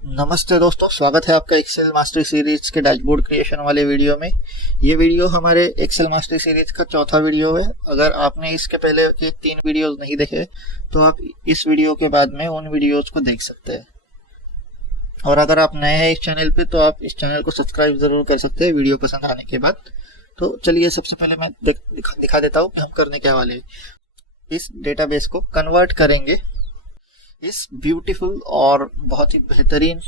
नमस्ते दोस्तों, स्वागत है आपका एक्सेल मास्टर सीरीज के डैशबोर्ड क्रिएशन वाले वीडियो में। ये वीडियो हमारे एक्सेल मास्टर सीरीज का चौथा वीडियो है। अगर आपने इसके पहले के 3 वीडियोस नहीं देखे तो आप इस वीडियो के बाद में उन वीडियोस को देख सकते हैं। और अगर आप नए हैं इस चैनल पे तो आप इस चैनल को सब्सक्राइब जरूर कर सकते हैं वीडियो पसंद आने के बाद। तो चलिए सबसे पहले मैं दिखा देता हूँ कि हम करने क्या वाले हैं। इस डेटाबेस को कन्वर्ट करेंगे इस ब्यूटीफुल और बहुत ही बेहतरीन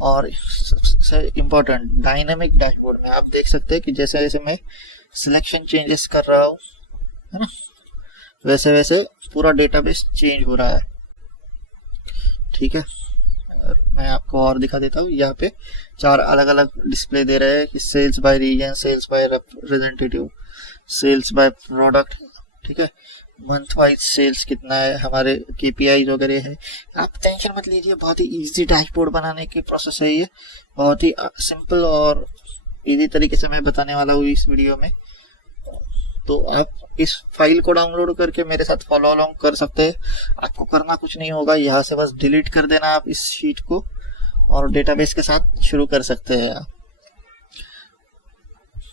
और सबसे इम्पोर्टेंट डायनामिक डैशबोर्ड में। आप देख सकते हैं कि जैसे जैसे मैं सिलेक्शन चेंजेस कर रहा हूँ, है ना, वैसे वैसे पूरा डेटाबेस चेंज हो रहा है। ठीक है, मैं आपको और दिखा देता हूँ। यहाँ पे 4 अलग अलग डिस्प्ले दे रहे हैं कि sales by region, sales by representative, sales by product. ठीक है, मंथ वाइज सेल्स कितना है, हमारे केपीआई वगैरह है। आप टेंशन मत लीजिए, बहुत ही इजी डैशबोर्ड बनाने की प्रोसेस है ये। बहुत ही सिंपल और इजी तरीके से मैं बताने वाला हूँ इस वीडियो में। तो आप इस फाइल को डाउनलोड करके मेरे साथ फॉलो अलोंग कर सकते हैं। आपको करना कुछ नहीं होगा, यहाँ से बस डिलीट कर देना आप इस शीट को और डेटाबेस के साथ शुरू कर सकते हैं आप।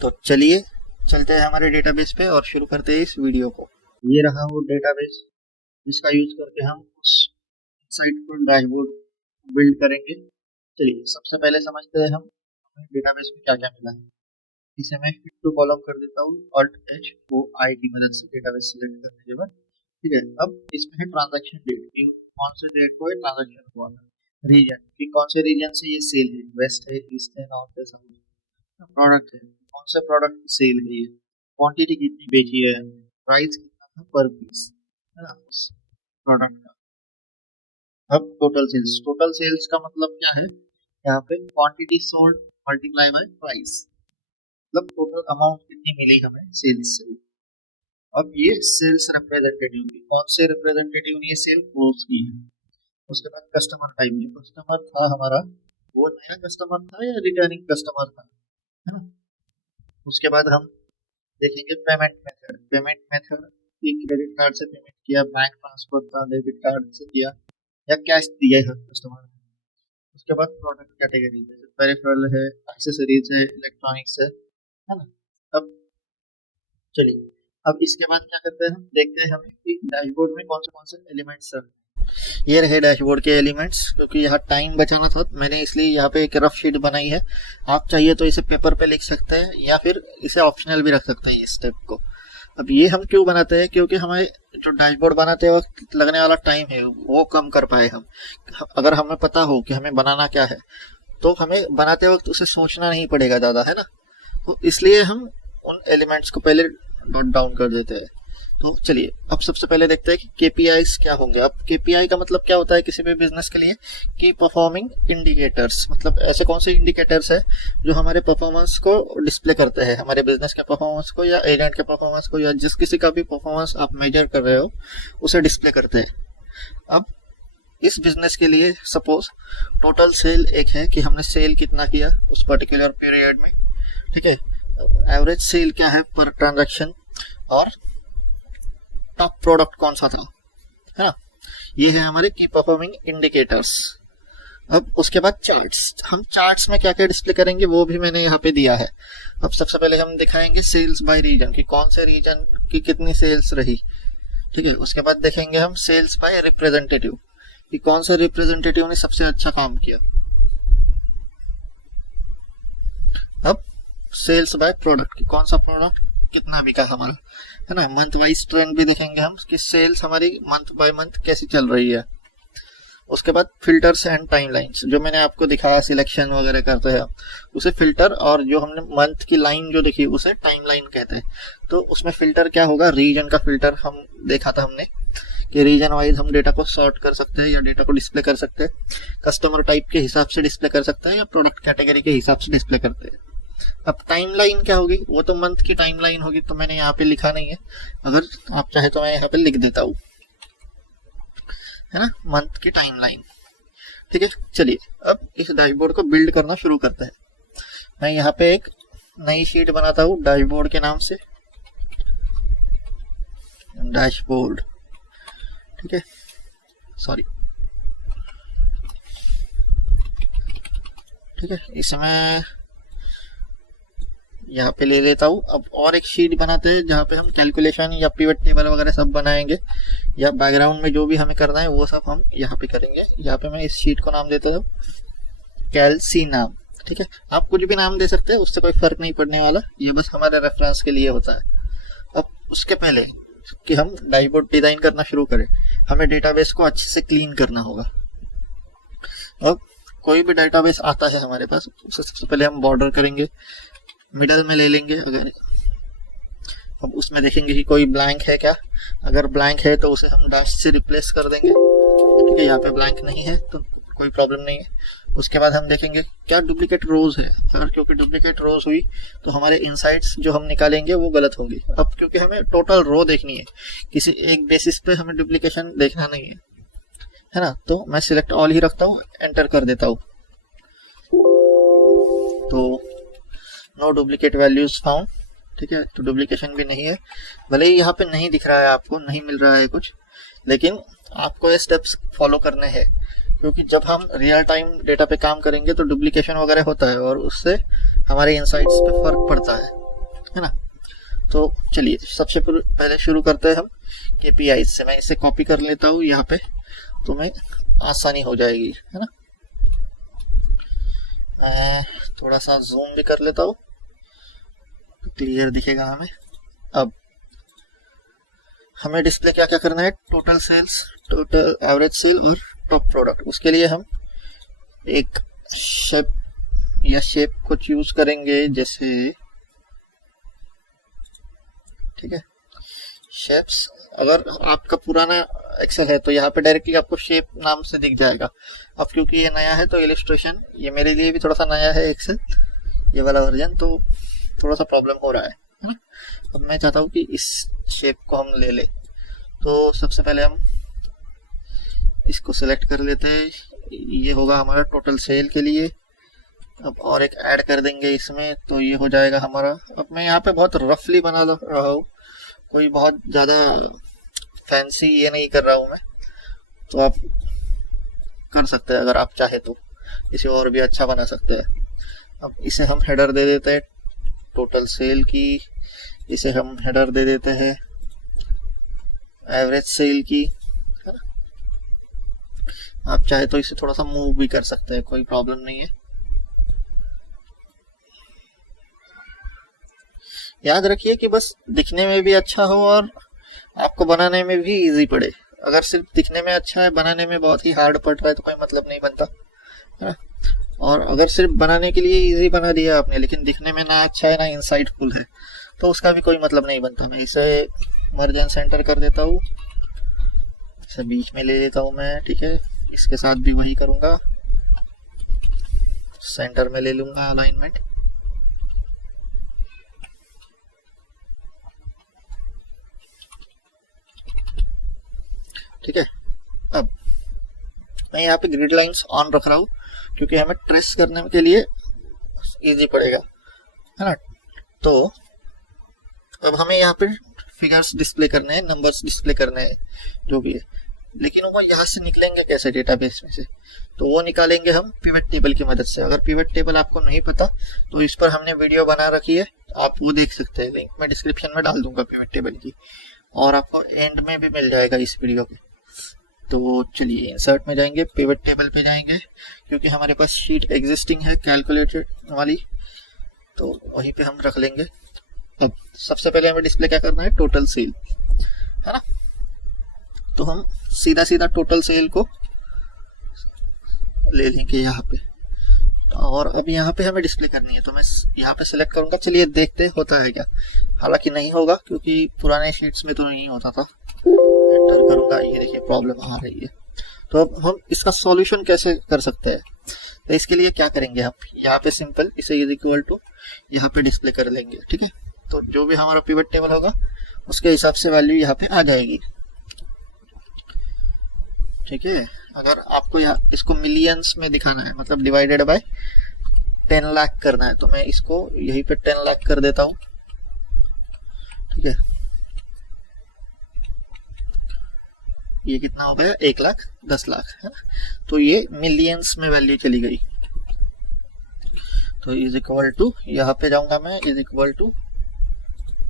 तो चलिए चलते हैं हमारे डेटाबेस पे और शुरू करते हैं इस वीडियो को। ये रहा वो डेटाबेस जिसका यूज करके हम उस इंसाइटफुल डैशबोर्ड बिल्ड करेंगे। चलिए सबसे पहले समझते हैं हम हमें डेटाबेस में क्या क्या मिला है। इसे मैं फिट टू कॉलम कर देता हूँ Alt+H+O+I की मदद से डेटाबेस सिलेक्ट करने के बाद। ठीक है, अब इसमें है ट्रांजैक्शन डेट कि कौन से डेट को ये ट्रांजैक्शन हुआ है, रीजन कि कौन से रीजन से ये सेल है, वेस्ट है, ईस्ट है, नॉर्थ है, साउथ। प्रोडक्ट है, कौन से प्रोडक्ट की सेल है, ये क्वांटिटी कितनी बेची है, प्राइस पर पीस, है ना, उस प्रोडक्ट का। अब टोटल सेल्स का मतलब क्या है, यहाँ पे quantity sold multiply by price, मतलब टोटल अमाउंट कितनी मिली हमें सेल्स से। अब ये सेल्स रिप्रेजेंटेटिव की कौन से रिप्रेजेंटेटिव ने ये सेल क्लोज की है। उसके बाद कस्टमर टाइप में कस्टमर था हमारा, वो नया कस्टमर था या रिटर्निंग कस्टमर था, है ना। उसके बाद हम देखेंगे पेमेंट मेथड कि क्रेडिट कार्ड से पेमेंट किया, बैंक ट्रांसफर था, डेबिट कार्ड से किया या कैश दिया है कस्टमर ने। उसके बाद प्रोडक्ट कैटेगरी जैसे पेरिफेरल है, एक्सेसरीज है, इलेक्ट्रॉनिक्स है ना। अब चलिए अब इसके बाद क्या करते हैं, हम देखते हैं हमें कि डैशबोर्ड में कौन से एलिमेंट्स हैं। ये रहे डैशबोर्ड के एलिमेंट्स। क्योंकि यहाँ टाइम बचाना था मैंने इसलिए यहाँ पे एक रफ शीट बनाई है। आप चाहिए तो इसे पेपर पे लिख सकते हैं या फिर इसे ऑप्शनल भी रख सकते हैं इस स्टेप को। अब ये हम क्यों बनाते हैं, क्योंकि हमें जो डैशबोर्ड बनाते वक्त लगने वाला टाइम है वो कम कर पाए हम। अगर हमें पता हो कि हमें बनाना क्या है तो हमें बनाते वक्त उसे सोचना नहीं पड़ेगा ज़्यादा, है ना। तो इसलिए हम उन एलिमेंट्स को पहले नोट डाउन कर देते हैं। तो चलिए अब सबसे पहले देखते हैं कि केपीआईज क्या होंगे। अब केपीआई का मतलब क्या होता है किसी भी बिजनेस के लिए, की परफॉर्मिंग इंडिकेटर्स, मतलब ऐसे कौन से इंडिकेटर्स है जो हमारे परफॉर्मेंस को डिस्प्ले करते हैं, हमारे बिजनेस के परफॉर्मेंस को या एजेंट के परफॉर्मेंस को या जिस किसी का भी परफॉर्मेंस आप मेजर कर रहे हो उसे डिस्प्ले करते हैं। अब इस बिजनेस के लिए सपोज टोटल सेल एक है कि हमने सेल कितना किया उस पर्टिकुलर पीरियड में। ठीक है, एवरेज सेल क्या है पर ट्रांजैक्शन, और टॉप प्रोडक्ट कौन सा था, है ना। ये है हमारे की परफॉर्मिंग इंडिकेटर्स। अब उसके बाद चार्ट्स, हम चार्ट्स में क्या क्या डिस्प्ले करेंगे वो भी मैंने यहाँ पे दिया है। अब सबसे पहले हम दिखाएंगे सेल्स बाय रीजन कि कौन से रीजन की कितनी सेल्स रही। ठीक है, उसके बाद देखेंगे हम सेल्स बाय रिप्रेजेंटेटिव कि कौन से रिप्रेजेंटेटिव ने सबसे अच्छा काम किया। अब सेल्स बाय प्रोडक्ट कि कौन सा प्रोडक्ट कितना बिका हमारा, है ना। मंथ वाइज ट्रेंड भी देखेंगे हम कि सेल्स हमारी मंथ बाय मंथ कैसी चल रही है। उसके बाद फिल्टर्स एंड टाइमलाइंस, जो मैंने आपको दिखाया सिलेक्शन वगैरह करते हैं उसे फिल्टर, और जो हमने मंथ की लाइन जो देखी उसे टाइमलाइन कहते हैं। तो उसमें फिल्टर क्या होगा, रीजन का फिल्टर हम देखा था हमने कि रीजन वाइज हम डेटा को सॉर्ट कर सकते हैं या डेटा को डिस्प्ले कर सकते हैं, कस्टमर टाइप के हिसाब से डिस्प्ले कर सकते हैं या प्रोडक्ट कैटेगरी के हिसाब से डिस्प्ले करते हैं। अब टाइमलाइन क्या होगी, वो तो मंथ की टाइमलाइन होगी, तो मैंने यहाँ पे लिखा नहीं है। अगर आप चाहे तो मैं यहाँ पे लिख देता हूँ, है ना, मंथ की टाइमलाइन। ठीक है, चलिए अब इस डैशबोर्ड को बिल्ड करना शुरू करते हैं। मैं यहाँ पे एक नई शीट बनाता हूँ डैशबोर्ड के नाम से, डैशबोर्ड। ठीक है, सॉरी, ठीक है, इसमें यहाँ पे ले लेता हूँ। अब और एक शीट बनाते हैं जहाँ पे हम कैलकुलेशन या पिवट टेबल वगैरह सब बनाएंगे, या बैकग्राउंड में जो भी हमें करना है वो सब हम यहाँ पे करेंगे। यहाँ पे मैं इस शीट को नाम देता हूँ कैलसी नाम। ठीक है, आप कुछ भी नाम दे सकते हैं, उससे कोई फर्क नहीं पड़ने वाला, ये बस हमारे रेफरेंस के लिए होता है। अब उसके पहले कि हम डैशबोर्ड डिजाइन करना शुरू करें, हमें डेटाबेस को अच्छे से क्लीन करना होगा। अब कोई भी डेटाबेस आता है हमारे पास, उससे सबसे पहले हम बॉर्डर करेंगे, मिडल में ले लेंगे। अगर अब उसमें देखेंगे कि कोई ब्लैंक है क्या, अगर ब्लैंक है तो उसे हम डैश से रिप्लेस कर देंगे। ठीक है, यहाँ पे ब्लैंक नहीं है तो कोई प्रॉब्लम नहीं है। उसके बाद हम देखेंगे क्या डुप्लीकेट रोज है, अगर क्योंकि डुप्लीकेट रोज हुई तो हमारे इनसाइट्स जो हम निकालेंगे वो गलत होंगी। अब क्योंकि हमें टोटल रो देखनी है, किसी एक बेसिस पे हमें डुप्लीकेशन देखना नहीं है ना, तो मैं सिलेक्ट ऑल ही रखता हूँ, एंटर कर देता हूँ। तो नो डुप्लीकेट वैल्यूज फाउंड। ठीक है, तो डुप्लीकेशन भी नहीं है, भले ही यहाँ पे नहीं दिख रहा है, आपको नहीं मिल रहा है कुछ, लेकिन आपको ये स्टेप्स फॉलो करने हैं, क्योंकि जब हम रियल टाइम डेटा पे काम करेंगे तो डुप्लीकेशन वगैरह होता है और उससे हमारे इंसाइट्स पे फर्क पड़ता है ना। तो चलिए सबसे पहले शुरू करते हैं हम KPI से। मैं इसे कॉपी कर लेता हूँ यहाँ पे, तो मैं आसानी हो जाएगी, है ना। मैं थोड़ा सा जूम भी कर लेता हूँ, क्लियर दिखेगा हमें। अब हमें डिस्प्ले क्या क्या करना है, total sales, total average sale और टॉप प्रोडक्ट। उसके लिए हम एक शेप या शेप को चूज करेंगे, जैसे ठीक है शेप्स। अगर आपका पुराना एक्सेल है तो यहाँ पे डायरेक्टली आपको शेप नाम से दिख जाएगा। अब क्योंकि ये नया है तो इलिस्ट्रेशन, ये मेरे लिए भी थोड़ा सा नया है एक्सेल ये वाला वर्जन, तो थोड़ा सा प्रॉब्लम हो रहा है ना। अब मैं चाहता हूँ कि इस शेप को हम ले ले, तो सबसे पहले हम इसको सेलेक्ट कर लेते हैं, ये होगा हमारा टोटल सेल के लिए। अब और एक ऐड कर देंगे इसमें, तो ये हो जाएगा हमारा। अब मैं यहाँ पे बहुत रफली बना रहा हूँ, कोई बहुत ज़्यादा फैंसी ये नहीं कर रहा हूँ मैं, तो आप कर सकते हैं अगर आप चाहे तो, इसे और भी अच्छा बना सकते हैं। अब इसे हम हेडर दे देते हैं टोटल सेल की, इसे हम हेडर दे देते हैं एवरेज सेल की, है ना। आप चाहे तो इसे थोड़ा सा मूव भी कर सकते हैं, कोई प्रॉब्लम नहीं है। याद रखिए कि बस दिखने में भी अच्छा हो और आपको बनाने में भी इजी पड़े। अगर सिर्फ दिखने में अच्छा है, बनाने में बहुत ही हार्ड पड़ रहा है, तो कोई मतलब नहीं बनता, है ना। और अगर सिर्फ बनाने के लिए इजी बना दिया आपने, लेकिन दिखने में ना अच्छा है ना इंसाइटफुल है, तो उसका भी कोई मतलब नहीं बनता। मैं इसे मर्ज सेंटर कर देता हूँ, इसे बीच में ले लेता हूँ मैं। ठीक है, इसके साथ भी वही करूँगा, सेंटर में ले लूँगा अलाइनमेंट। ठीक है, अब मैं यहाँ पे ग्रिड लाइंस ऑन रख रहा हूँ क्योंकि हमें ट्रेस करने के लिए इजी पड़ेगा, है ना। तो अब हमें यहाँ पे फिगर्स डिस्प्ले करने हैं, नंबर्स डिस्प्ले करने हैं, जो भी है, लेकिन वो यहाँ से निकलेंगे कैसे डेटाबेस में से, तो वो निकालेंगे हम पिवट टेबल की मदद से। अगर पिवट टेबल आपको नहीं पता तो इस पर हमने वीडियो बना रखी है, आप वो देख सकते हैं, लिंक मैं डिस्क्रिप्शन में डाल दूंगा पिवट टेबल की, और आपको एंड में भी मिल जाएगा इस वीडियो के। तो चलिए इंसर्ट में जाएंगे, पिवट टेबल पे जाएंगे, क्योंकि हमारे पास शीट एग्जिस्टिंग है कैलकुलेटेड वाली, तो वहीं पे हम रख लेंगे। अब सबसे पहले हमें डिस्प्ले क्या करना है, टोटल सेल, है ना। तो हम सीधा सीधा टोटल सेल को ले लेंगे यहाँ पे, और अब यहाँ पे हमें डिस्प्ले करनी है, तो मैं यहाँ पे सिलेक्ट करूंगा। चलिए देखते होता है क्या, हालांकि नहीं होगा क्योंकि पुराने शीट्स में तो नहीं होता था। एंटर करूंगा, ये देखिए प्रॉब्लम आ रही है। तो अब हम इसका सॉल्यूशन कैसे कर सकते हैं, तो इसके लिए क्या करेंगे, हम यहाँ पे सिंपल इसे इज इक्वल टू यहाँ पे डिस्प्ले कर लेंगे। ठीक है, तो जो भी हमारा पिवट टेबल होगा उसके हिसाब से वैल्यू यहाँ पे आ जाएगी। ठीक है, अगर आपको यहाँ इसको मिलियंस में दिखाना है, मतलब डिवाइडेड बाय 10 लाख करना है, तो मैं इसको यहीं पे 10 लाख कर देता हूँ। ठीक है, ये कितना हो गया, 1 लाख 10 लाख, है ना। तो ये मिलियंस में वैल्यू चली गई। तो इज इक्वल टू, यहाँ पे जाऊंगा मैं, इज इक्वल टू,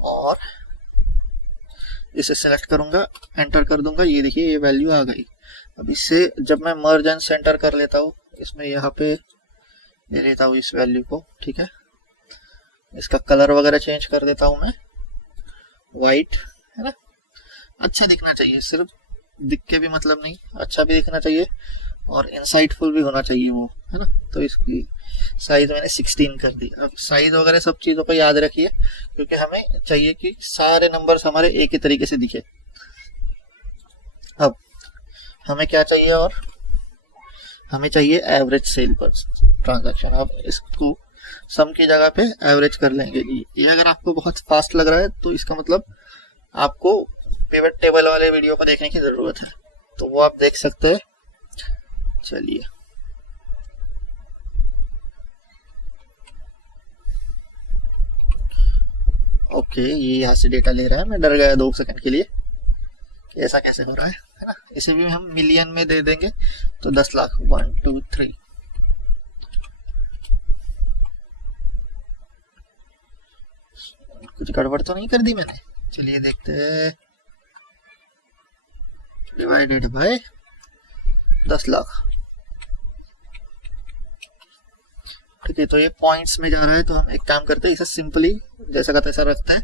और इसे सेलेक्ट करूंगा, एंटर कर दूंगा। ये देखिए ये वैल्यू आ गई। अब इससे जब मैं मर्ज एंड सेंटर कर लेता हूँ, इसमें यहाँ पे ले लेता हूँ इस वैल्यू को, ठीक है। इसका कलर वगैरह चेंज कर देता हूँ मैं, वाइट, है ना। अच्छा दिखना चाहिए, सिर्फ दिख के भी मतलब नहीं, अच्छा भी दिखना चाहिए और इंसाइटफुल भी होना चाहिए वो, है ना। तो इसकी साइज मैंने 16 कर दी। अब साइज वगैरह सब चीज़ों को याद रखिए, क्योंकि हमें चाहिए कि सारे नंबर्स हमारे एक ही तरीके से दिखे। अब हमें क्या चाहिए, और हमें चाहिए एवरेज सेल पर ट्रांजैक्शन। अब इसको सम की जगह पे एवरेज कर लेंगे। ये अगर आपको बहुत फास्ट लग रहा है तो इसका मतलब आपको पिवट टेबल वाले वीडियो को देखने की जरूरत है, तो वो आप देख सकते हैं। चलिए, ओके, ये यहाँ से डेटा ले रहा है। मैं डर गया 2 सेकंड के लिए कि ऐसा कैसे हो रहा है ना। इसे भी हम मिलियन में दे देंगे, तो 10 लाख, 1 2 3। कुछ गड़बड़ तो नहीं कर दी मैंने? चलिए देखते हैं। डिवाइडेड बाय 10 लाख, ठीक है। तो ये पॉइंट्स में जा रहा है, तो हम एक काम करते हैं, इसे सिंपली जैसा का तैसा रखते हैं,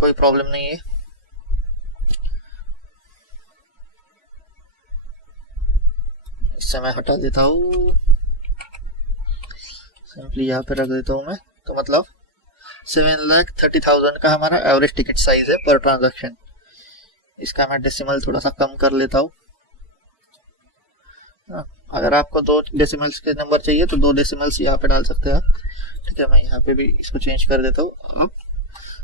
कोई प्रॉब्लम नहीं है। इससे मैं हटा देता हूँ, सिंपली यहाँ पे रख देता हूँ मैं। तो मतलब 7,30,000 का हमारा एवरेज टिकट साइज है पर ट्रांजैक्शन। इसका मैं डेसिमल थोड़ा सा कम कर लेता हूँ। अगर आपको 2 डेसिमल्स के नंबर चाहिए तो 2 डेसिमल्स यहाँ पे डाल सकते हैं आप, ठीक है। मैं यहाँ पे भी इसको चेंज कर देता हूँ। अब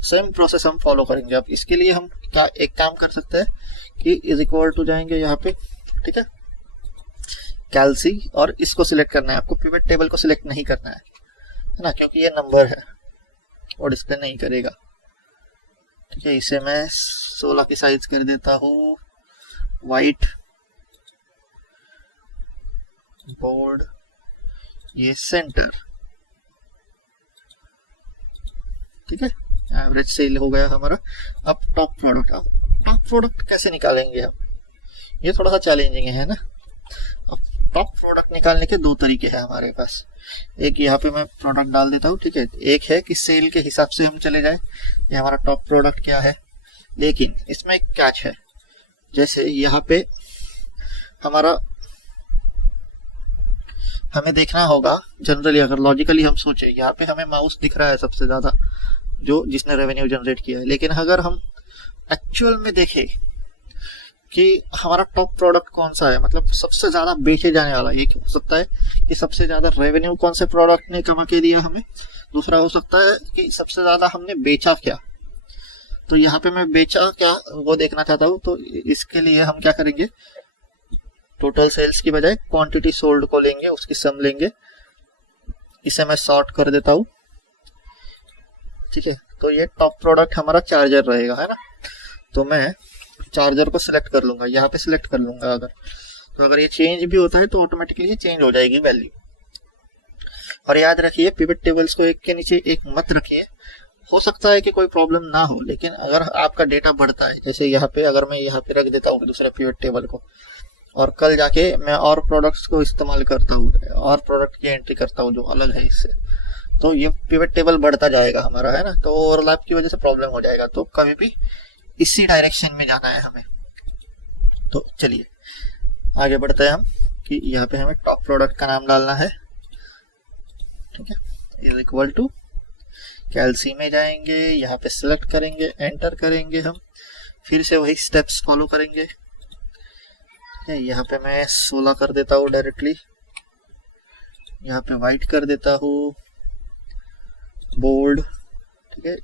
सेम प्रोसेस हम फॉलो करेंगे। अब इसके लिए हम एक काम कर सकते हैं कि इज इक्वल टू जाएंगे यहाँ पे, ठीक है, कैलसी, और इसको सिलेक्ट करना है आपको, पिवट टेबल को सिलेक्ट नहीं करना है ना, क्योंकि ये नंबर है और डिस्प्ले नहीं करेगा, ठीक है। इसे मैं 16 की साइज कर देता हूँ, वाइट, बोर्ड, ये सेंटर, ठीक है। एवरेज सेल हो गया हमारा। अब टॉप प्रोडक्ट, अब टॉप प्रोडक्ट कैसे निकालेंगे हम, ये थोड़ा सा चैलेंजिंग है ना। अब टॉप प्रोडक्ट निकालने के 2 तरीके हैं हमारे पास। एक यहाँ पे मैं प्रोडक्ट डाल देता हूँ, ठीक है। एक है कि सेल के हिसाब से हम चले जाए, ये हमारा टॉप प्रोडक्ट क्या है। लेकिन इसमें एक कैच है, जैसे यहाँ पे हमें देखना होगा जनरली, अगर लॉजिकली हम सोचे, यहाँ पे हमें माउस दिख रहा है सबसे ज्यादा जो जिसने रेवेन्यू जनरेट किया है। लेकिन अगर हम एक्चुअल में देखें कि हमारा टॉप प्रोडक्ट कौन सा है, मतलब सबसे ज्यादा बेचे जाने वाला, एक हो सकता है कि सबसे ज्यादा रेवेन्यू कौन से प्रोडक्ट ने कमा के दिया हमें, दूसरा हो सकता है कि सबसे ज्यादा हमने बेचा क्या। तो यहाँ पे मैं बेचा क्या वो देखना चाहता हूँ। तो इसके लिए हम क्या करेंगे, टोटल सेल्स की बजाय क्वांटिटी सोल्ड को लेंगे, उसकी सम लेंगे। इसे मैं सॉर्ट कर देता हूँ, ठीक है। तो ये टॉप प्रोडक्ट हमारा चार्जर रहेगा, है ना। तो मैं चार्जर को सिलेक्ट कर लूंगा, यहाँ पे सिलेक्ट कर लूंगा। अगर ये चेंज भी होता है तो ऑटोमेटिकली ये चेंज हो जाएगी वैल्यू। और याद रखिए, पिवट टेबल्स को एक के नीचे एक मत रखिए। हो सकता है कि कोई प्रॉब्लम ना हो, लेकिन अगर आपका डेटा बढ़ता है, जैसे यहाँ पे अगर मैं यहाँ पे रख देता हूँ दूसरे पिवट टेबल को, और कल जाके मैं और प्रोडक्ट्स को इस्तेमाल करता हूँ और प्रोडक्ट की एंट्री करता हूँ जो अलग है इससे, तो ये पिवट टेबल बढ़ता जाएगा हमारा, है ना। तो ओवरलैप की वजह से प्रॉब्लम हो जाएगा। तो कभी भी इसी डायरेक्शन में जाना है हमें। तो चलिए आगे बढ़ते हैं हम, कि यहाँ पे हमें टॉप प्रोडक्ट का नाम डालना है, ठीक है। इज इक्वल टू, कैलसी में जाएंगे, यहाँ पे सिलेक्ट करेंगे, एंटर करेंगे, हम फिर से वही स्टेप्स फॉलो करेंगे। यहाँ पे मैं 16 कर देता हूँ डायरेक्टली, यहाँ पे वाइट कर देता हूँ, बोल्ड, ठीक है,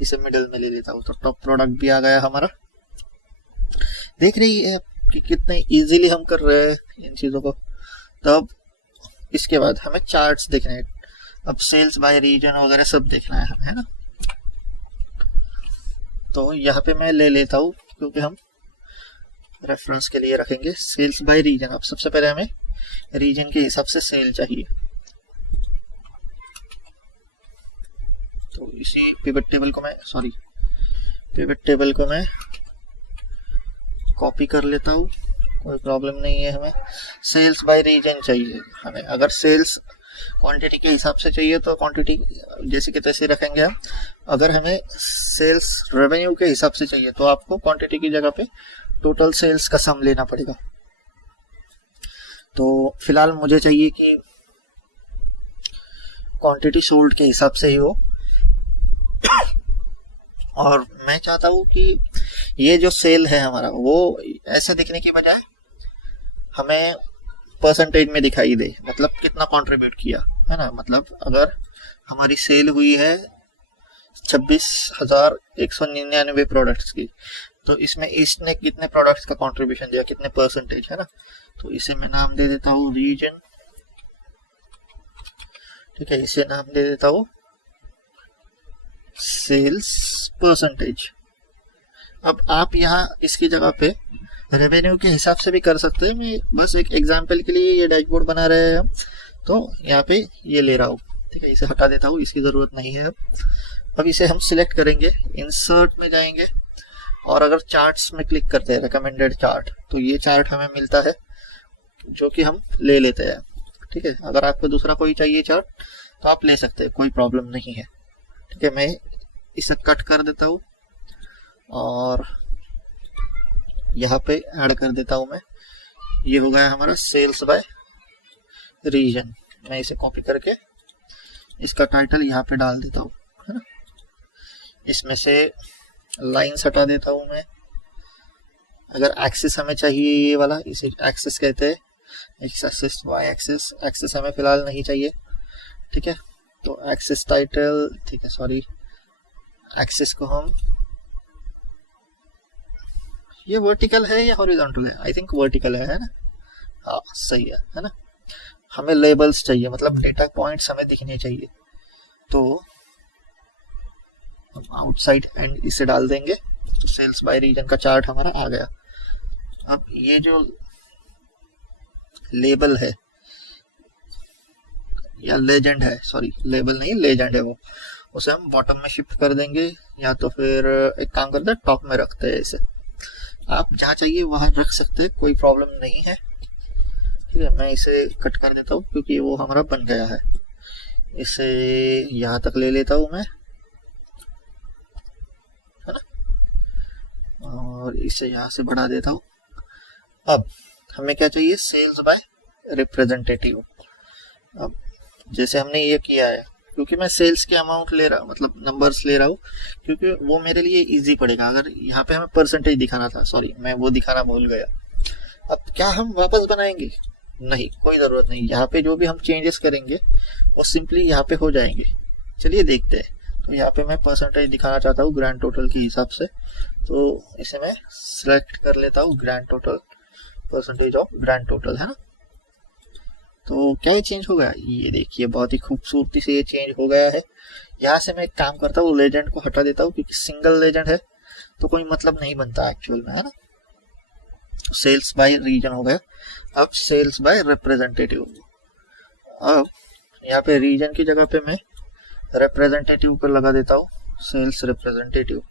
इसे मिडिल में ले लेता हूँ। तो टॉप प्रोडक्ट भी आ गया हमारा। देख रही है कि कितने इजीली हम कर रहे हैं इन चीजों को। तब इसके बाद हमें चार्ट्स देखने हैं। अब सेल्स बाय रीजन वगैरह सब देखना है हमें, है ना। तो यहाँ पे मैं ले लेता हूँ, क्योंकि हम रेफरेंस के लिए रखेंगे सेल्स बाय रीजन। अब सबसे पहले हमें रीजन के हिसाब से सेल चाहिए। तो इसी पिवट टेबल को मैं कॉपी कर लेता हूँ, कोई प्रॉब्लम नहीं है। हमें सेल्स बाय रीजन चाहिए, हमें अगर सेल्स क्वांटिटी के हिसाब से चाहिए तो क्वांटिटी जैसे कि तैसे रखेंगे हम। अगर हमें सेल्स रेवेन्यू के हिसाब से चाहिए तो आपको क्वांटिटी की जगह पे टोटल सेल्स का सम लेना पड़ेगा। तो फिलहाल मुझे चाहिए कि क्वांटिटी सोल्ड के हिसाब से ही हो, और मैं चाहता हूँ कि ये जो सेल है हमारा वो ऐसे दिखने की बजाय हमें परसेंटेज में दिखाई दे, मतलब कितना कंट्रीब्यूट किया है ना। मतलब अगर हमारी सेल हुई है 26,199 प्रोडक्ट्स की, तो इसमें इसने कितने प्रोडक्ट्स का कंट्रीब्यूशन दिया, कितने परसेंटेज है ना। तो इसे मैं नाम दे देता हूँ रीजन, ठीक है, इसे नाम दे देता हूँ सेल्स परसेंटेज। अब आप यहाँ इसकी जगह पे रेवेन्यू के हिसाब से भी कर सकते हैं। मैं बस एक एग्जांपल के लिए ये डैशबोर्ड बना रहे हैं हम, तो यहाँ पे ये ले रहा हूँ, ठीक है। इसे हटा देता हूँ, इसकी ज़रूरत नहीं है। अब इसे हम सिलेक्ट करेंगे, इंसर्ट में जाएंगे, और अगर चार्ट्स में क्लिक करते हैं रिकमेंडेड चार्ट, तो ये चार्ट हमें मिलता है जो कि हम ले लेते हैं, ठीक है। अगर आपको दूसरा कोई चाहिए चार्ट तो आप ले सकते हैं, कोई प्रॉब्लम नहीं है, ठीक है। मैं इसे कट कर देता हूँ और यहाँ पे ऐड कर देता हूँ मैं। ये हो गया हमारा सेल्स बाय रीजन। मैं इसे कॉपी करके इसका टाइटल यहाँ पे डाल देता हूँ, है ना। इसमें से लाइन्स हटा देता हूँ मैं। अगर एक्सिस हमें चाहिए ये वाला, इसे एक्सिस कहते हैं, X axis, Y axis. Axis हमें फिलहाल नहीं चाहिए, ठीक है। तो एक्सिस टाइटल, ठीक है, सॉरी, एक्सिस को हम, ये वर्टिकल है या हॉरिजॉन्टल है? आई थिंक वर्टिकल है ना। हाँ सही है ना। हमें लेबल्स चाहिए, मतलब डेटा पॉइंट्स हमें दिखने चाहिए, तो हम आउटसाइड एंड इसे डाल देंगे। तो सेल्स बाय रीजन का चार्ट हमारा आ गया। अब ये जो लेबल है या लेजेंड है, सॉरी लेबल नहीं लेजेंड है वो, उसे हम बॉटम में शिफ्ट कर देंगे, या तो फिर एक काम करते हैं टॉप में रखते हैं इसे। आप जहाँ चाहिए वहां रख सकते हैं, कोई प्रॉब्लम नहीं है, ठीक है। मैं इसे कट कर देता हूँ क्योंकि वो हमारा बन गया है। इसे यहाँ तक ले लेता हूँ मैं, है ना, और इसे यहाँ से बढ़ा देता हूँ। अब हमें क्या चाहिए, सेल्स बाय रिप्रेजेंटेटिव। अब जैसे हमने ये किया है, क्योंकि मैं सेल्स के अमाउंट ले रहा हूँ, मतलब नंबर्स ले रहा हूँ, क्योंकि वो मेरे लिए इजी पड़ेगा। अगर यहाँ पे हमें परसेंटेज दिखाना था, सॉरी मैं वो दिखाना भूल गया। अब क्या हम वापस बनाएंगे? नहीं, कोई ज़रूरत नहीं। यहाँ पे जो भी हम चेंजेस करेंगे वो सिंपली यहाँ पे हो जाएंगे। चलिए देखते हैं। तो यहाँ पे मैं परसेंटेज दिखाना चाहता हूँ ग्रैंड टोटल के हिसाब से, तो इसे मैं सिलेक्ट कर लेता हूँ, grand total, percentage of grand total, है ना। तो क्या ये चेंज हो गया? ये देखिए बहुत ही खूबसूरती से ये चेंज हो गया है। यहाँ से मैं एक काम करता हूँ, लेजेंड को हटा देता हूँ, क्योंकि सिंगल लेजेंड है तो कोई मतलब नहीं बनता एक्चुअल में, है ना। सेल्स बाय रीजन हो गया। अब सेल्स बाय रिप्रेजेंटेटिव। अब यहाँ पे रीजन की जगह पे मैं रिप्रेजेंटेटिव को लगा देता हूँ, सेल्स रिप्रेजेंटेटिव।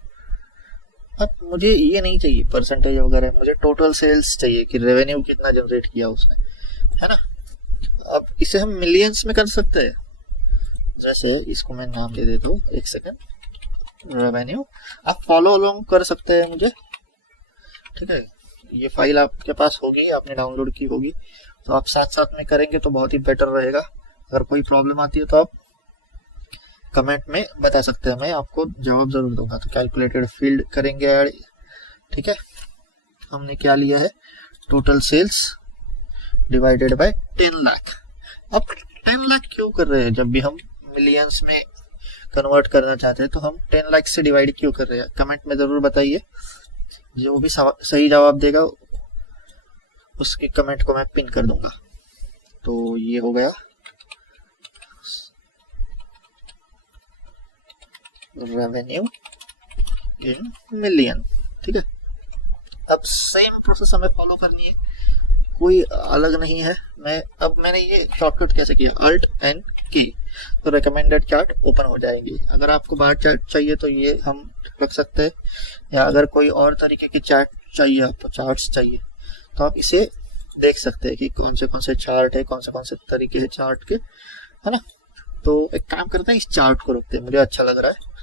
अब मुझे ये नहीं चाहिए परसेंटेज वगैरह, मुझे टोटल सेल्स चाहिए कि रेवेन्यू कितना जनरेट किया उसने, है ना। अब इसे हम मिलियंस में कर सकते हैं। जैसे इसको मैं नाम दे देता हूँ, एक सेकेंड, रेवेन्यू। आप फॉलो अलोंग कर सकते हैं मुझे, ठीक है। ये फाइल आपके पास होगी, आपने डाउनलोड की होगी, तो आप साथ साथ में करेंगे तो बहुत ही बेटर रहेगा। अगर कोई प्रॉब्लम आती है तो आप कमेंट में बता सकते हैं, मैं आपको जवाब जरूर दूंगा। तो कैलकुलेटेड फील्ड करेंगे ऐड, ठीक है। हमने क्या लिया है, total sales divided by 10 lakh. अब 10 लाख क्यों कर रहे हैं? जब भी हम मिलियंस में कन्वर्ट करना चाहते हैं तो हम 10 लाख से डिवाइड क्यों कर रहे हैं? कमेंट में जरूर बताइए। जो भी सही जवाब देगा उसके कमेंट को मैं पिन कर दूंगा। तो ये हो गया रेवेन्यू इन मिलियन, ठीक है। अब सेम प्रोसेस हमें फॉलो करनी है, कोई अलग नहीं है। मैंने ये शॉर्टकट कैसे किया, अल्ट एंड की, तो रिकमेंडेड चार्ट ओपन हो जाएंगी। अगर आपको बार चार्ट चाहिए तो ये हम रख सकते हैं, या अगर कोई और तरीके की चार्ट चाहिए, आपको चार्ट्स चाहिए तो आप इसे देख सकते हैं कि कौन से चार्ट है, कौन से तरीके हैं चार्ट के, है ना। तो एक काम करते हैं, इस चार्ट को रखते हैं, मुझे अच्छा लग रहा है।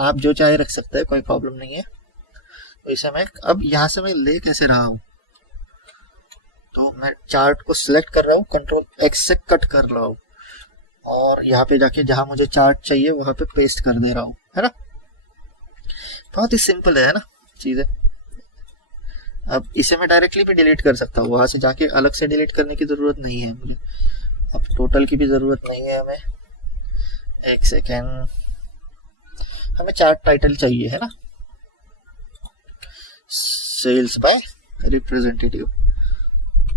आप जो चाहे रख सकते हैं, कोई प्रॉब्लम नहीं है। तो इसे मैं अब यहाँ से मैं ले कैसे रहा हूँ, तो मैं चार्ट को सिलेक्ट कर रहा हूँ, कंट्रोल एक्स से कट कर रहा हूँ और यहाँ पे जाके जहां मुझे चार्ट चाहिए वहां पे पेस्ट कर दे रहा हूँ, है ना। बहुत ही सिंपल है ना चीजें। अब इसे मैं डायरेक्टली भी डिलीट कर सकता हूँ, वहां से जाके अलग से डिलीट करने की जरूरत नहीं है मुझे। अब टोटल की भी जरूरत नहीं है हमें। एक सेकेंड, हमें चार्ट टाइटल चाहिए, है ना, सेल्स बाय रिप्रेजेंटेटिव।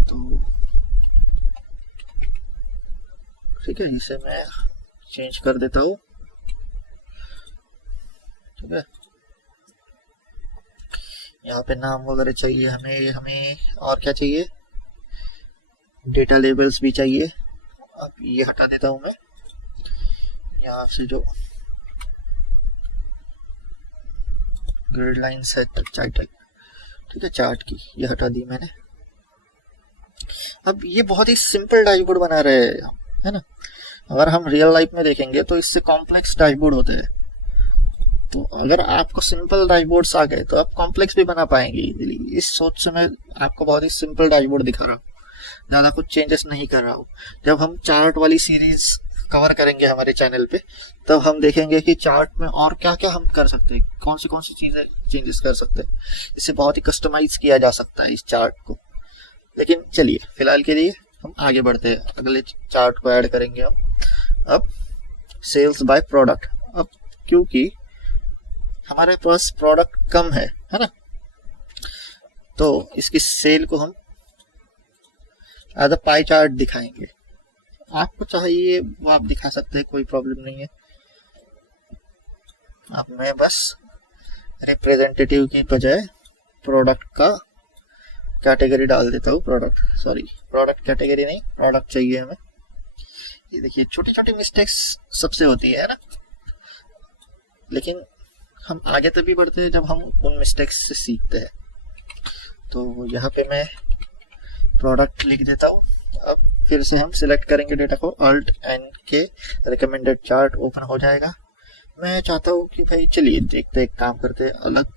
तो ठीक है, इसे मैं चेंज कर देता हूँ। ठीक है, यहाँ पे नाम वगैरह चाहिए हमें और क्या चाहिए, डेटा लेबल्स भी चाहिए। अब ये हटा देता हूँ मैं, यहाँ से जो ग्रिड लाइन्स है टाइटल, ठीक है, चार्ट की ये हटा दी मैंने। अब ये बहुत ही सिंपल डैशबोर्ड बना रहे हैं, है ना। अगर हम रियल लाइफ में देखेंगे तो इससे कॉम्प्लेक्स डैशबोर्ड होते हैं। तो अगर आपको सिंपल डैशबोर्ड्स आ गए तो आप कॉम्प्लेक्स भी बना पाएंगे इजीली। इस सोच से मैं आपको बहुत ही सिंपल डैशबोर्ड दिखा रहा हूँ, ज़्यादा कुछ चेंजेस नहीं कर रहा हूँ। जब हम चार्ट वाली सीरीज कवर करेंगे हमारे चैनल पे, तब हम देखेंगे कि चार्ट में और क्या क्या हम कर सकते हैं, कौन सी चीज़ें चेंजेस कर सकते हैं। इसे बहुत ही कस्टमाइज किया जा सकता है इस चार्ट को। लेकिन चलिए फिलहाल के लिए हम आगे बढ़ते हैं, अगले चार्ट को ऐड करेंगे हम। अब सेल्स बाय प्रोडक्ट, अब क्योंकि हमारे पास प्रोडक्ट कम है ना, तो इसकी सेल को हम एज अ पाई चार्ट दिखाएंगे। आपको चाहिए वो आप दिखा सकते हैं, कोई प्रॉब्लम नहीं है। अब मैं बस रिप्रेजेंटेटिव की बजाय प्रोडक्ट का कैटेगरी डाल देता हूँ। प्रोडक्ट कैटेगरी नहीं, प्रोडक्ट चाहिए हमें। ये देखिए, छोटी छोटी मिस्टेक्स सबसे होती है ना, लेकिन हम आगे तभी बढ़ते हैं जब हम उन मिस्टेक्स से सीखते हैं। तो यहाँ पे मैं प्रोडक्ट लिख देता हूँ। अब फिर से हम सिलेक्ट करेंगे डेटा को, अल्ट एन के, रिकमेंडेड चार्ट ओपन हो जाएगा। मैं चाहता हूँ कि भाई चलिए देखते हैं, काम करते हैं अलग।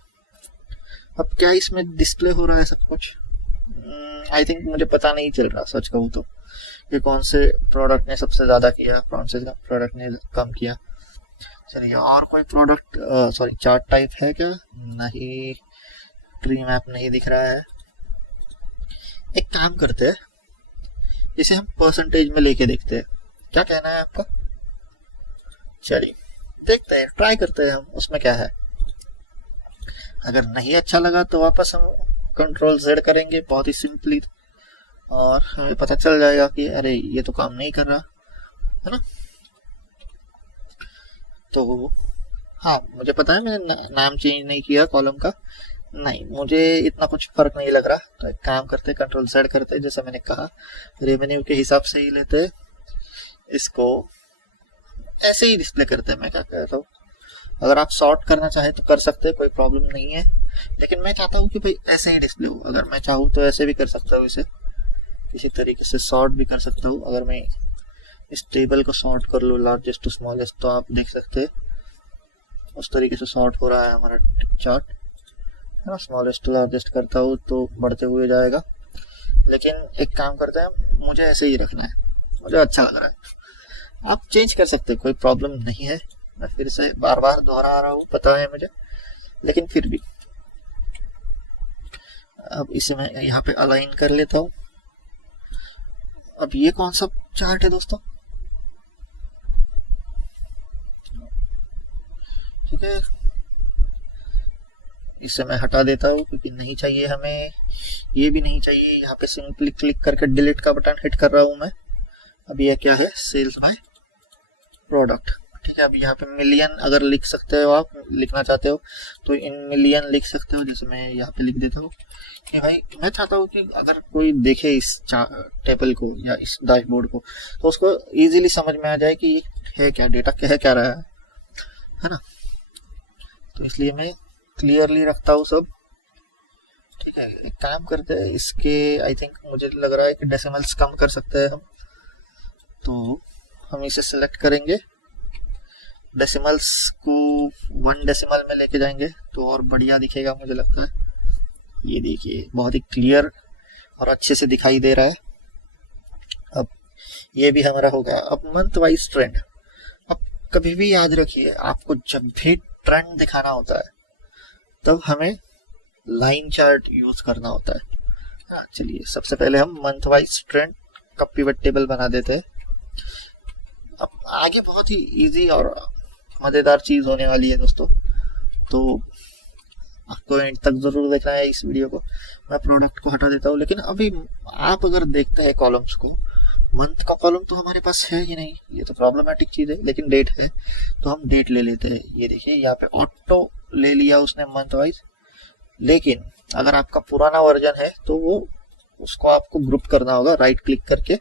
अब क्या इसमें डिस्प्ले हो रहा है सब कुछ, आई थिंक मुझे पता नहीं चल रहा सच कहूँ तो, कि कौन से प्रोडक्ट ने सबसे ज्यादा किया, कौन से प्रोडक्ट ने कम किया। चलिए, और कोई प्रोडक्ट चार्ट टाइप है क्या, नहीं, ट्री मैप नहीं दिख रहा है। एक काम करते हैं, इसे हम परसेंटेज में लेके देखते हैं, क्या कहना है आपका। चलिए देखते हैं, ट्राई करते हैं हम, उसमें क्या है। अगर नहीं अच्छा लगा तो वापस हम कंट्रोल Z करेंगे, बहुत ही सिंपली, और हमें पता चल जाएगा कि अरे ये तो काम नहीं कर रहा, है ना। तो हाँ, मुझे पता है मैंने नाम चेंज नहीं किया कॉलम का, नहीं, मुझे इतना कुछ फर्क नहीं लग रहा। तो एक काम करते, कंट्रोल Z करते, जैसा मैंने कहा रेवेन्यू के हिसाब से ही लेते, इसको ऐसे ही डिस्प्ले करते हैं। मैं क्या कहता हूँ, अगर आप सॉर्ट करना चाहे तो कर सकते हैं, कोई प्रॉब्लम नहीं है, लेकिन मैं चाहता हूँ कि भाई ऐसे ही डिस्प्ले हो। अगर मैं चाहूँ तो ऐसे भी कर सकता हूँ, इसे किसी तरीके से सॉर्ट भी कर सकता हूँ। अगर मैं इस टेबल को सॉर्ट कर लूँ लार्जेस्ट टू स्मॉलेस्ट, तो आप देख सकते हैं उस तरीके से सॉर्ट हो रहा है हमारा चार्ट, है ना। स्मॉलेस्ट टू लार्जेस्ट करता हूँ तो बढ़ते हुए जाएगा, लेकिन एक काम करते हैं, मुझे ऐसे ही रखना है, मुझे अच्छा लग रहा है। आप चेंज कर सकते हैं, कोई प्रॉब्लम नहीं है। मैं फिर से बार बार दोहरा रहा हूँ, पता है मुझे, लेकिन फिर भी अब इसे मैं यहाँ पे अलाइन कर लेता हूँ। अब ये कौन सा चार्ट है दोस्तों, ठीक है, इसे मैं हटा देता हूँ क्योंकि नहीं चाहिए हमें, ये भी नहीं चाहिए। यहाँ पे सिंपली क्लिक करके डिलीट का बटन हिट कर रहा हूँ मैं। अब ये क्या है, सेल्स बाय प्रोडक्ट, ठीक है, अब यहाँ पे मिलियन अगर लिख सकते हो, आप लिखना चाहते हो तो इन मिलियन लिख सकते हो। जैसे मैं यहाँ पे लिख देता हूँ कि भाई मैं चाहता हूँ कि अगर कोई देखे इस टेबल को या इस डैशबोर्ड को तो उसको इजीली समझ में आ जाए कि ये है क्या, डेटा कह क्या रहा है ना। तो इसलिए मैं क्लियरली रखता हूँ सब। ठीक है, एक काम करते हैं, इसके आई थिंक मुझे लग रहा है कि डेसिमल्स कम कर सकते हैं हम, तो हम इसे सिलेक्ट करेंगे, डेसिमल्स को 1 डेसिमल में लेके जाएंगे तो और बढ़िया दिखेगा मुझे लगता है। ये देखिए बहुत ही क्लियर और अच्छे से दिखाई दे रहा है। अब ये भी हमारा हो गया। अब मंथ वाइज ट्रेंड, अब कभी भी याद रखिए आपको जब भी ट्रेंड दिखाना होता है तब हमें लाइन चार्ट यूज करना होता है। चलिए सबसे पहले हम मंथ वाइज ट्रेंड का पिवट टेबल बना देते हैं। अब आगे बहुत ही इजी और मजेदार चीज होने वाली है दोस्तों, तो आपको एंड तक जरूर देखना है इस वीडियो को। मैं प्रोडक्ट को हटा देता हूँ, लेकिन अभी आप अगर देखते हैं कॉलम्स को, मंथ का कॉलम तो हमारे पास है ही नहीं, ये तो प्रॉब्लमेटिक चीज है, लेकिन डेट है तो हम डेट ले लेते हैं। ये देखिए यहाँ पे ऑटो ले लिया उसने मंथ वाइज, लेकिन अगर आपका पुराना वर्जन है तो वो उसको आपको ग्रुप करना होगा, राइट क्लिक करके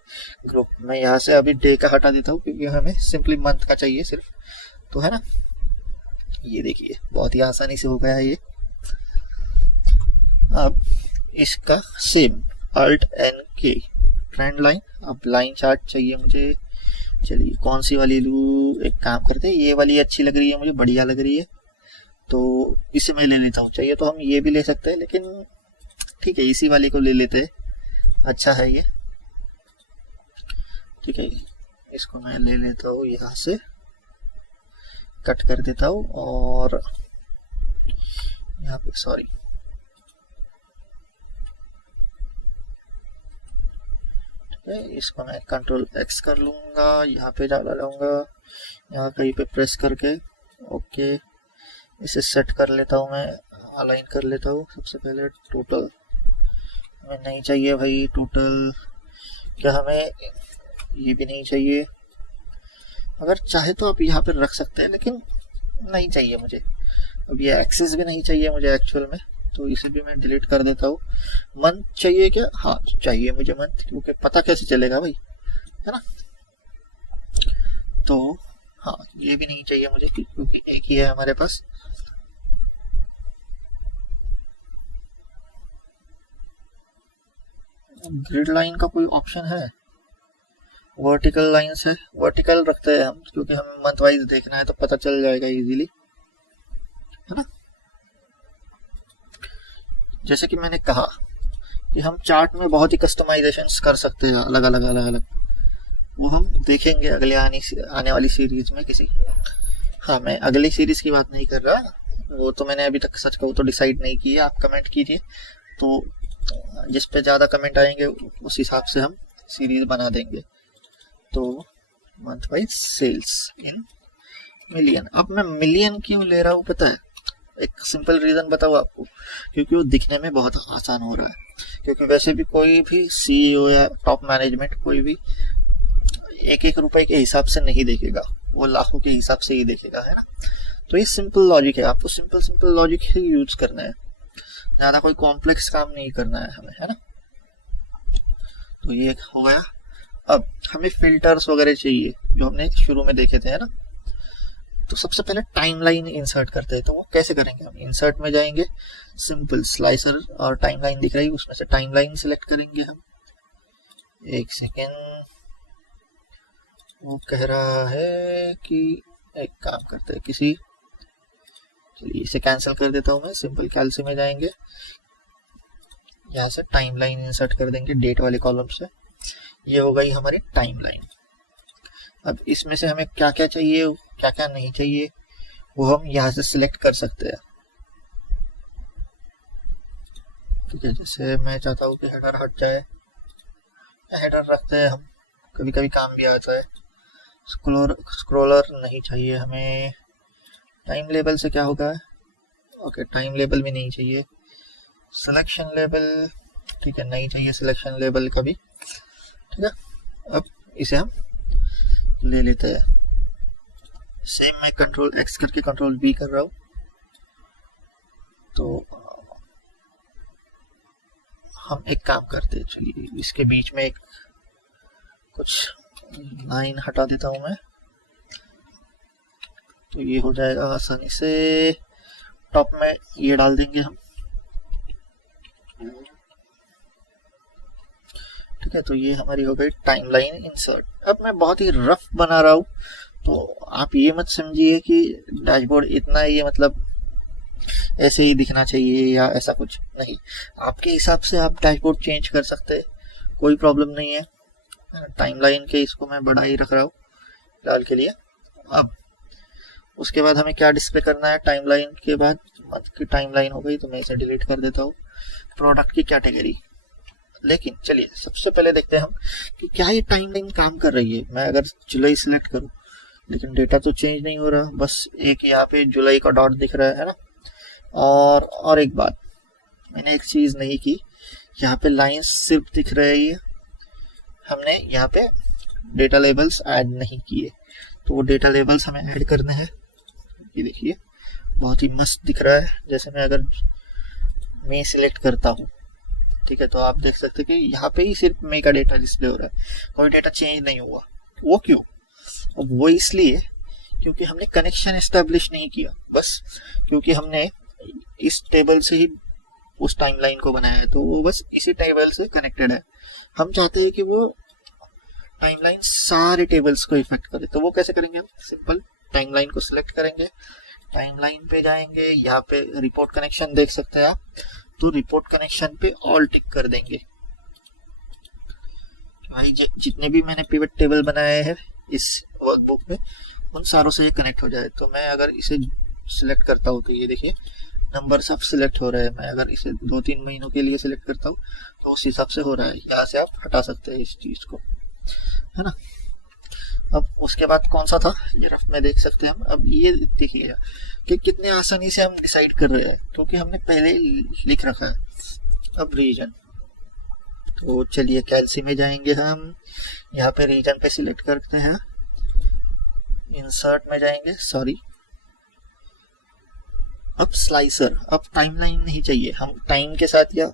ग्रुप। मैं यहाँ से अभी डे का हटा देता हूँ क्योंकि हमें सिंपली मंथ का चाहिए सिर्फ, तो है ना। ये देखिए बहुत ही आसानी से हो गया है ये। अब इसका same Alt N K trend line, अब लाइन चार्ट चाहिए मुझे। चलिए कौन सी वाली लूँ, एक काम करते हैं, ये वाली अच्छी लग रही है मुझे, बढ़िया लग रही है, तो इसे मैं ले लेता हूँ। चाहिए तो हम ये भी ले सकते हैं, लेकिन ठीक है इसी वाली को ले लेते हैं, अच्छा है ये। ठीक है, इसको मैं ले लेता हूँ, यहाँ से कट कर देता हूँ और यहाँ पे सॉरी इसको मैं कंट्रोल X कर लूंगा, यहाँ पे डाला जाऊंगा, यहाँ कहीं पे प्रेस करके ओके इसे सेट कर लेता हूँ, मैं अलाइन कर लेता हूँ। सबसे पहले टोटल हमें नहीं चाहिए भाई, टोटल क्या हमें ये भी नहीं चाहिए, अगर चाहे तो आप यहाँ पे रख सकते हैं, लेकिन नहीं चाहिए मुझे। अब ये एक्सेस भी नहीं चाहिए मुझे एक्चुअल में, तो इसे भी मैं डिलीट कर देता हूँ। मंथ चाहिए क्या, हाँ चाहिए मुझे मंथ, क्योंकि पता कैसे चलेगा भाई, है ना। तो हाँ ये भी नहीं चाहिए मुझे क्योंकि एक ही है हमारे पास। ग्रिड लाइन का कोई ऑप्शन है, वर्टिकल लाइन से वर्टिकल रखते हैं हम, क्योंकि हमें मंथ वाइज देखना है तो पता चल जाएगा इजीली, है ना। जैसे कि मैंने कहा कि हम चार्ट में बहुत ही कस्टमाइजेशंस कर सकते हैं, अलग अलग, वो हम देखेंगे अगले आने वाली सीरीज में किसी। हाँ मैं अगली सीरीज की बात नहीं कर रहा, वो तो मैंने अभी तक सच कहूँ तो डिसाइड नहीं की है, आप कमेंट कीजिए, तो जिस पे ज़्यादा कमेंट आएंगे उस हिसाब से हम सीरीज बना देंगे। तो month wise sales in million. अब मैं मिलियन क्यों ले रहा हूँ पता है, एक सिंपल रीजन बताऊँ आपको, क्योंकि वो दिखने में बहुत आसान हो रहा है। क्योंकि वैसे भी कोई भी सीईओ या टॉप मैनेजमेंट कोई भी एक एक रुपए के हिसाब से नहीं देखेगा, वो लाखों के हिसाब से ही देखेगा, है ना। तो ये सिंपल लॉजिक है, आपको सिंपल लॉजिक ही यूज करना है, ज्यादा कोई कॉम्प्लेक्स काम नहीं करना है हमें, है ना। तो ये हो गया। अब हमें फिल्टर्स वगैरह चाहिए जो हमने शुरू में देखे थे, है ना। तो सबसे पहले टाइमलाइन इंसर्ट करते हैं, तो वो कैसे करेंगे, हम इंसर्ट में जाएंगे, सिंपल स्लाइसर और टाइमलाइन दिख रही है, उसमें से टाइमलाइन सिलेक्ट करेंगे हम। एक सेकेंड, वो कह रहा है कि एक काम करते हैं किसी, चलिए इसे कैंसिल कर देता हूँ मैं, सिंपल कैल्सी में जाएंगे, यहाँ से टाइमलाइन इंसर्ट कर देंगे डेट वाले कॉलम से। ये हो गई हमारी टाइमलाइन। अब इसमें से हमें क्या क्या चाहिए क्या क्या नहीं चाहिए वो हम यहाँ से सिलेक्ट कर सकते हैं। ठीक है, जैसे मैं चाहता हूँ कि हेडर हट जाए, हेडर रखते हैं हम, कभी कभी काम भी आता है। स्क्रोलर नहीं चाहिए हमें। टाइम लेबल से क्या होगा, ओके टाइम लेबल भी नहीं चाहिए। सिलेक्शन लेबल ठीक है, नहीं चाहिए सिलेक्शन लेबल का भी, ठीक है। अब इसे हम ले लेते हैं। सेम मैं कंट्रोल एक्स करके कंट्रोल बी कर रहा हूँ। तो हम एक काम करते हैं, चलिए इसके बीच में एक कुछ लाइन हटा देता हूँ मैं, तो ये हो जाएगा आसानी से। टॉप में ये डाल देंगे हम, ठीक है। तो ये हमारी हो गई टाइमलाइन इंसर्ट। अब मैं बहुत ही रफ बना रहा हूँ, तो आप ये मत समझिए कि डैशबोर्ड इतना ये मतलब ऐसे ही दिखना चाहिए या ऐसा कुछ नहीं। आपके हिसाब से आप डैशबोर्ड चेंज कर सकते हैं, कोई प्रॉब्लम नहीं है। टाइमलाइन के इसको मैं बड़ा ही रख रहा हूँ फिलहाल के लिए। अब उसके बाद हमें क्या डिस्प्ले करना है टाइमलाइन के बाद, मंथ की टाइमलाइन हो गई तो मैं इसे डिलीट कर देता हूँ। प्रोडक्ट की कैटेगरी, लेकिन चलिए सबसे पहले देखते हैं हम कि क्या ये टाइमलाइन काम कर रही है। मैं अगर जुलाई सिलेक्ट करूँ, लेकिन डेटा तो चेंज नहीं हो रहा, बस एक यहाँ पे जुलाई का डॉट दिख रहा है ना। और एक बात, मैंने एक चीज़ नहीं की, यहाँ पे लाइंस सिर्फ दिख रही है, हमने यहाँ पे डेटा लेबल्स ऐड नहीं किए। तो वो डेटा लेबल्स हमें ऐड करने हैं। ये देखिए बहुत ही मस्त दिख रहा है। जैसे मैं अगर मे सिलेक्ट करता हूँ, ठीक है, तो आप देख सकते हैं कि यहाँ पे ही सिर्फ मे का डेटा डिस्प्ले हो रहा है, कोई डेटा चेंज नहीं हुआ। वो क्यों? अब वो इसलिए क्योंकि हमने कनेक्शन एस्टेब्लिश नहीं किया, बस क्योंकि हमने इस टेबल से ही उस टाइमलाइन को बनाया है, तो वो बस इसी टेबल से कनेक्टेड है। हम चाहते हैं कि वो टाइमलाइन सारे टेबल्स को इफेक्ट करे, तो वो कैसे करेंगे हम? सिंपल टाइमलाइन को सिलेक्ट करेंगे, टाइमलाइन पे जाएंगे, यहाँ पे रिपोर्ट कनेक्शन देख सकते हैं आप, तो रिपोर्ट कनेक्शन पे ऑल टिक कर देंगे। भाई जितने भी मैंने पिवट टेबल बनाए हैं इस वर्कबुक में, उन सारों से ये कनेक्ट हो जाए। तो मैं अगर इसे सिलेक्ट करता हूँ तो ये देखिए नंबर सब सिलेक्ट हो रहा है। मैं अगर इसे 2-3 महीनों के लिए सिलेक्ट करता हूँ तो उस हिसाब से हो रहा है। यहाँ से आप हटा सकते हैं इस चीज को, है ना। अब उसके बाद कौन सा था, ये रफ में देख सकते हैं हम। अब ये देखिएगा कि कितने आसानी से हम डिसाइड कर रहे हैं, क्योंकि हमने पहले लिख रखा है। अब रीजन, तो चलिए कैल्सी में जाएंगे हम, यहाँ पे रीजन पे सिलेक्ट करते हैं, इंसर्ट में जाएंगे, सॉरी। अब स्लाइसर, अब टाइमलाइन नहीं चाहिए, हम टाइम के साथ या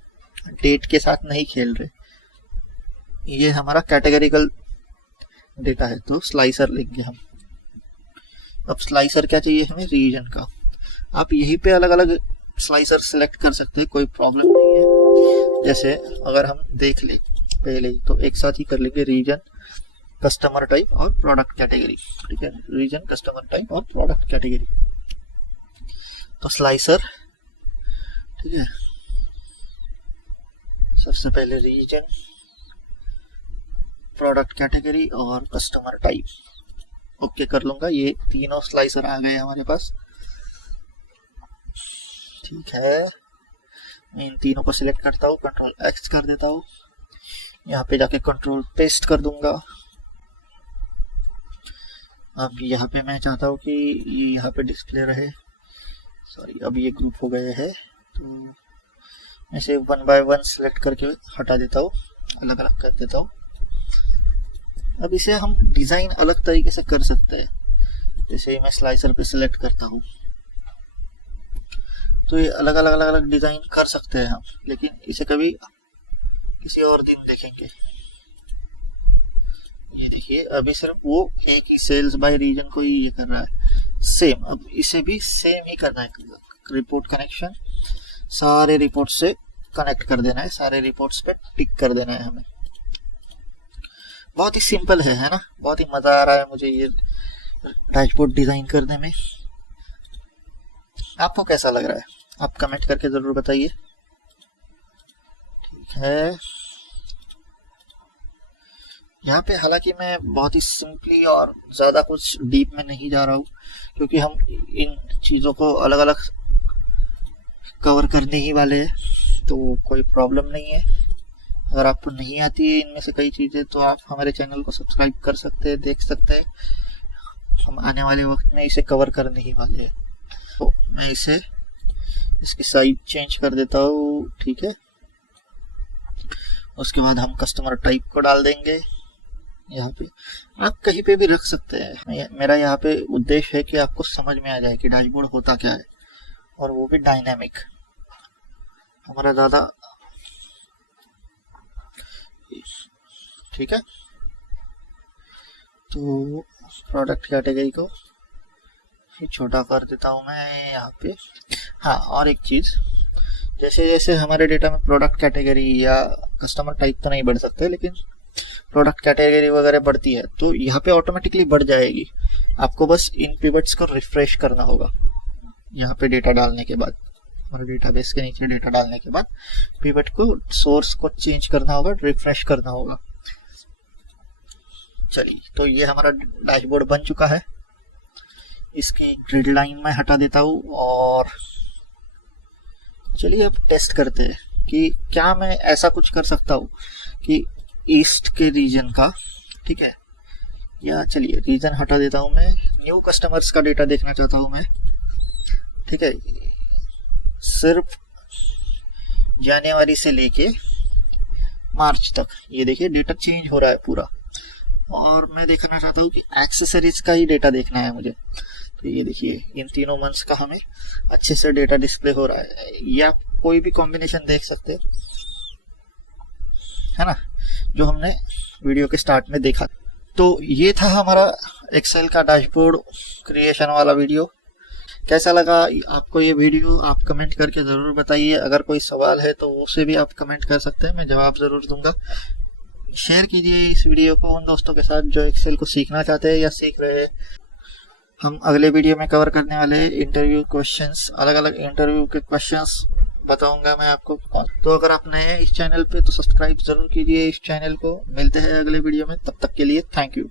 डेट के साथ नहीं खेल रहे, ये हमारा कैटेगरिकल डेटा है, तो स्लाइसर लेंगे हम। अब स्लाइसर क्या चाहिए हमें? रीजन का। आप यहीं पे अलग अलग स्लाइसर सिलेक्ट कर सकते हैं, कोई प्रॉब्लम नहीं है। जैसे अगर हम देख ले पहले ही, तो एक साथ ही कर लेंगे रीजन, कस्टमर टाइप और प्रोडक्ट कैटेगरी, ठीक है। रीजन, कस्टमर टाइप और प्रोडक्ट कैटेगरी। तो स्लाइसर, ठीक है, सबसे पहले रीजन, प्रोडक्ट कैटेगरी और कस्टमर टाइप ओके कर लूंगा। ये तीनों स्लाइसर आ गए हमारे पास, ठीक है। मैं इन तीनों को सिलेक्ट करता हूँ, कंट्रोल एक्स कर देता हूँ, यहाँ पे जाके कंट्रोल पेस्ट कर दूंगा। अब यहाँ पे मैं चाहता हूँ कि ये यहाँ पे डिस्प्ले रहे, सॉरी अब ये ग्रुप हो गए हैं, तो ऐसे 1 बाय 1 सिलेक्ट करके हटा देता हूँ, अलग अलग कर देता हूँ। अब इसे हम डिजाइन अलग तरीके से कर सकते हैं। जैसे मैं स्लाइसर पे सिलेक्ट करता हूँ, तो ये अलग अलग डिजाइन कर सकते हैं हम, लेकिन इसे कभी किसी और दिन देखेंगे। ये देखिए अभी सिर्फ वो एक ही सेल्स बाय रीजन को ही ये कर रहा है। सेम अब इसे भी सेम ही करना है, रिपोर्ट कनेक्शन, सारे रिपोर्ट से कनेक्ट कर देना है, सारे रिपोर्ट्स पे टिक कर देना है हमें। बहुत ही सिंपल है ना। बहुत ही मजा आ रहा है मुझे ये डैशबोर्ड डिजाइन करने में। आपको कैसा लग रहा है आप कमेंट करके जरूर बताइए, ठीक है। यहाँ पे हालांकि मैं बहुत ही सिंपली और ज़्यादा कुछ डीप में नहीं जा रहा हूँ, क्योंकि हम इन चीज़ों को अलग अलग कवर करने ही वाले हैं, तो कोई प्रॉब्लम नहीं है। अगर आपको नहीं आती है इनमें से कई चीज़ें, तो आप हमारे चैनल को सब्सक्राइब कर सकते हैं, देख सकते हैं। हम आने वाले वक्त में इसे कवर करने ही वाले हैं। तो मैं इसे इसकी साइज चेंज कर देता हूँ, ठीक है। उसके बाद हम कस्टमर टाइप को डाल देंगे, यहाँ पे आप कहीं पे भी रख सकते हैं। मेरा यहाँ पे उद्देश्य है कि आपको समझ में आ जाए कि डैशबोर्ड होता क्या है, और वो भी डायनामिक। हमारा ज़्यादा ठीक है। तो प्रोडक्ट कैटेगरी को छोटा कर देता हूँ मैं यहाँ पे। हाँ, और एक चीज़, जैसे जैसे हमारे डेटा में प्रोडक्ट कैटेगरी या कस्टमर टाइप तो नहीं बढ़ सकते, लेकिन प्रोडक्ट कैटेगरी वगैरह बढ़ती है तो यहाँ पे ऑटोमेटिकली बढ़ जाएगी। आपको बस इन पिवट्स को रिफ्रेश करना होगा। यहाँ पे डेटा डालने के बाद, हमारे डेटाबेस के नीचे डेटा डालने के बाद पिवट को, सोर्स को चेंज करना होगा, रिफ्रेश करना होगा। चलिए, तो ये हमारा डैशबोर्ड बन चुका है। इसकी ग्रिड लाइन में हटा देता हूँ, और चलिए अब टेस्ट करते हैं कि क्या मैं ऐसा कुछ कर सकता हूँ कि ईस्ट के रीजन का, ठीक है, या चलिए रीजन हटा देता हूँ मैं, न्यू कस्टमर्स का डेटा देखना चाहता हूँ मैं, ठीक है, सिर्फ जनवरी से लेके मार्च तक। ये देखिए डेटा चेंज हो रहा है पूरा, और मैं देखना चाहता हूँ कि एक्सेसरीज का ही डेटा देखना है मुझे। तो ये देखिए इन तीनों मंथ्स का हमें अच्छे से डेटा डिस्प्ले हो रहा है, या कोई भी कॉम्बिनेशन देख सकते है ना, जो हमने वीडियो के स्टार्ट में देखा। तो ये था हमारा एक्सेल का डैशबोर्ड क्रिएशन वाला वीडियो। कैसा लगा आपको ये वीडियो, आप कमेंट करके ज़रूर बताइए। अगर कोई सवाल है तो उसे भी आप कमेंट कर सकते हैं, मैं जवाब ज़रूर दूंगा। शेयर कीजिए इस वीडियो को उन दोस्तों के साथ जो एक्सेल को सीखना चाहते हैं या सीख रहे हैं। हम अगले वीडियो में कवर करने वाले इंटरव्यू क्वेश्चंस, अलग अलग इंटरव्यू के क्वेश्चंस बताऊंगा मैं आपको। तो अगर आप नए हैं इस चैनल पे तो सब्सक्राइब जरूर कीजिए इस चैनल को। मिलते हैं अगले वीडियो में, तब तक के लिए थैंक यू।